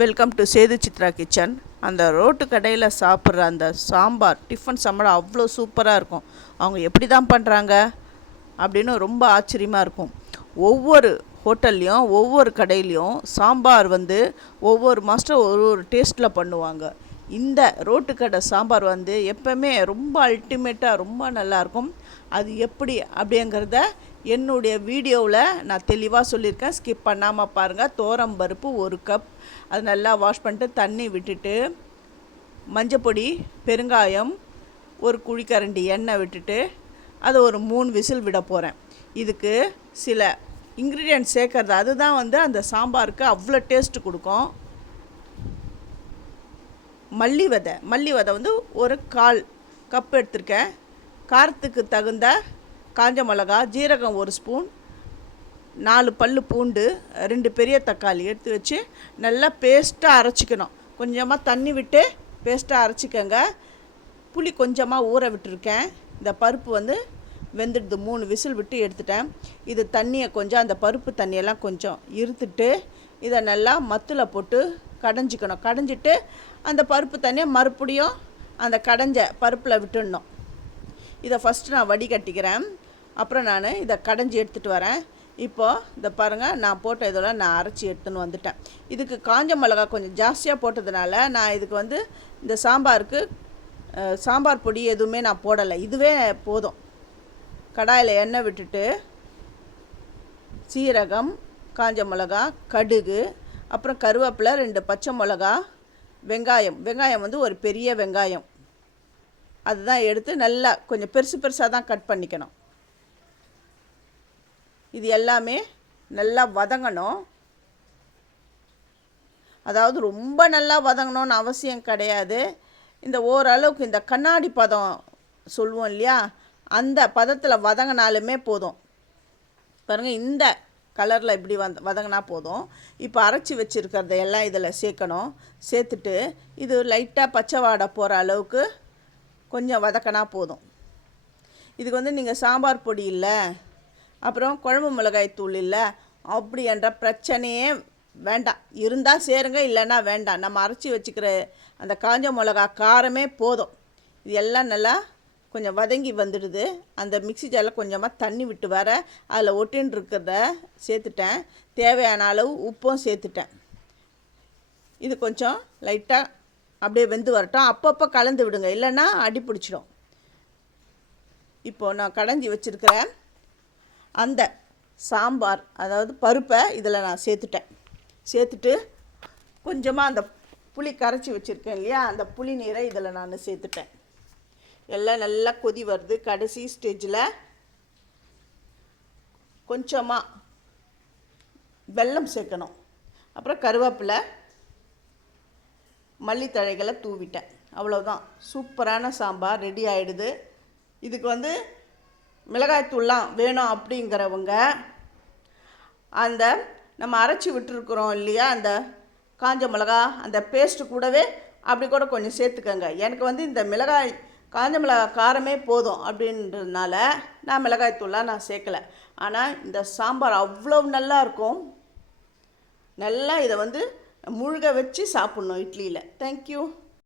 Welcome to Sethu Chitra kitchen. அந்த road கடையில் சாப்பிட்ற அந்த சாம்பார் டிஃபன் சாம்பார் அவ்வளோ சூப்பராக இருக்கும். அவங்க எப்படி தான் பண்ணுறாங்க அப்படின்னு ரொம்ப ஆச்சரியமாக இருக்கும். ஒவ்வொரு ஹோட்டல்லையும் ஒவ்வொரு கடையிலையும் சாம்பார் ஒவ்வொரு மாஸ்டர் ஒரு டேஸ்ட்டில் பண்ணுவாங்க. இந்த ரோட்டு கடை சாம்பார் எப்போவுமே ரொம்ப அல்டிமேட்டாக ரொம்ப நல்லாயிருக்கும். அது எப்படி அப்படிங்கிறத என்னுடைய வீடியோவில் நான் தெளிவாக சொல்லியிருக்கேன். ஸ்கிப் பண்ணாமல் பாருங்கள். துவரம்பருப்பு 1 கப், அது நல்லா வாஷ் பண்ணிட்டு தண்ணி விட்டுட்டு, மஞ்சப்பொடி, பெருங்காயம், ஒரு குழிக்கரண்டி எண்ணெய் விட்டுட்டு அதை ஒரு 3 விசில் விட போகிறேன். இதுக்கு சில இன்க்ரீடியன்ட் சேர்க்கறது, அதுதான் அந்த சாம்பாருக்கு அவ்வளோ டேஸ்ட்டு கொடுக்கும். மல்லி விதை ஒரு 1/4 கப் எடுத்திருக்கேன். காரத்துக்கு தகுந்த காஞ்ச மிளகா, ஜீரகம் 1 ஸ்பூன், 4 பல்லு பூண்டு, 2 பெரிய தக்காளி எடுத்து வச்சு நல்லா பேஸ்ட்டாக அரைச்சிக்கணும். கொஞ்சமாக தண்ணி விட்டு பேஸ்ட்டாக அரைச்சிக்கங்க. புளி கொஞ்சமாக ஊற விட்டுருக்கேன். இந்த பருப்பு வெந்துடுது. 3 விசில் விட்டு எடுத்துட்டேன். இது தண்ணியை கொஞ்சம், அந்த பருப்பு தண்ணியெல்லாம் கொஞ்சம் இருத்துட்டு இதை நல்லா மத்தில் போட்டு கடைஞ்சிக்கணும். கடைஞ்சிட்டு அந்த பருப்பு தண்ணியை மறுபடியும் அந்த கடைஞ்ச பருப்பில் விட்டுடணும். இதை ஃபஸ்ட்டு நான் வடிகட்டிக்கிறேன். அப்புறம் நான் இதை கடைஞ்சி எடுத்துகிட்டு வரேன். இப்போது இதை பாருங்கள், நான் போட்ட இதெல்லாம் நான் அரைச்சி எடுத்துன்னு வந்துட்டேன். இதுக்கு காஞ்ச மிளகா கொஞ்சம் ஜாஸ்தியாக போட்டதுனால நான் இதுக்கு இந்த சாம்பாருக்கு சாம்பார் பொடி எதுவுமே நான் போடலை. இதுவே போதும். கடாயில் எண்ணெய் விட்டுட்டு சீரகம், காஞ்ச மிளகா, கடுகு, அப்புறம் கருவேப்பிலை, 2 பச்சை மிளகா, வெங்காயம் ஒரு பெரிய வெங்காயம், அதுதான் எடுத்து நல்லா கொஞ்சம் பெருசாக தான் கட் பண்ணிக்கணும். இது எல்லாமே நல்லா வதங்கணும். அதாவது ரொம்ப நல்லா வதங்கணும்னு அவசியம் கிடையாது. இந்த ஓரளவுக்கு இந்த கண்ணாடி பதம் சொல்லுவோம் இல்லையா, அந்த பதத்தில் வதங்கினாலுமே போதும். பாருங்கள், இந்த கலரில் இப்படி வதங்கினா போதும். இப்போ அரைச்சி வச்சுருக்கிறத எல்லாம் இதில் சேர்க்கணும். சேர்த்துட்டு இது லைட்டாக பச்சை வாடை போகிற அளவுக்கு கொஞ்சம் வதக்கினா போதும். இதுக்கு நீங்கள் சாம்பார் பொடி இல்லை, அப்புறம் குழம்பு மிளகாய் தூள் இல்லை அப்படி என்ற பிரச்சனையே வேண்டாம். இருந்தால் சேருங்க, இல்லைன்னா வேண்டாம். நம்ம அரைச்சி வச்சுக்கிற அந்த காஞ்ச மிளகா காரமே போதும். இது எல்லாம் நல்லா கொஞ்சம் வதங்கி வந்துடுது. அந்த மிக்ஸி ஜாரில் கொஞ்சமாக தண்ணி விட்டு வர அதில் ஒட்டின்னு இருக்கிறத சேர்த்துட்டேன். தேவையான அளவு உப்பும் சேர்த்துட்டேன். இது கொஞ்சம் லைட்டாக அப்படியே வெந்து வரட்டும். அப்பப்போ கலந்து விடுங்க, இல்லைன்னா அடி பிடிச்சிடும். இப்போது நான் கடைஞ்சி வச்சுருக்கிறேன் அந்த சாம்பார், அதாவது பருப்பை இதில் நான் சேர்த்துட்டு கொஞ்சமாக அந்த புளி கரைச்சி வச்சுருக்கேன் இல்லையா, அந்த புளி நீரை இதில் நான் சேர்த்துட்டேன். எல்லாம் நல்லா கொதி வருது. கடைசி ஸ்டேஜில் கொஞ்சமாக வெல்லம் சேர்க்கணும். அப்புறம் கருவேப்பிலை, மல்லித்தழைகளை தூவிட்டேன். அவ்வளோதான், சூப்பரான சாம்பார் ரெடி ஆகிடுது. இதுக்கு மிளகாய்த்தூள்லாம் வேணும் அப்படிங்கிறவங்க அந்த நம்ம அரைச்சி விட்டுருக்குறோம் இல்லையா, அந்த காஞ்ச மிளகா, அந்த பேஸ்ட்டு கூடவே அப்படி கூட கொஞ்சம் சேர்த்துக்கங்க. எனக்கு இந்த காஞ்ச மிளகாய் காரமே போதும் அப்படின்றதுனால நான் மிளகாய்த்தூள்லாம் நான் சேர்க்கலை. ஆனால் இந்த சாம்பார் அவ்வளோ நல்லா இருக்கும். நல்லா இதை முழுக வச்சு சாப்பிட்ணும் இட்லியில். தேங்க்யூ.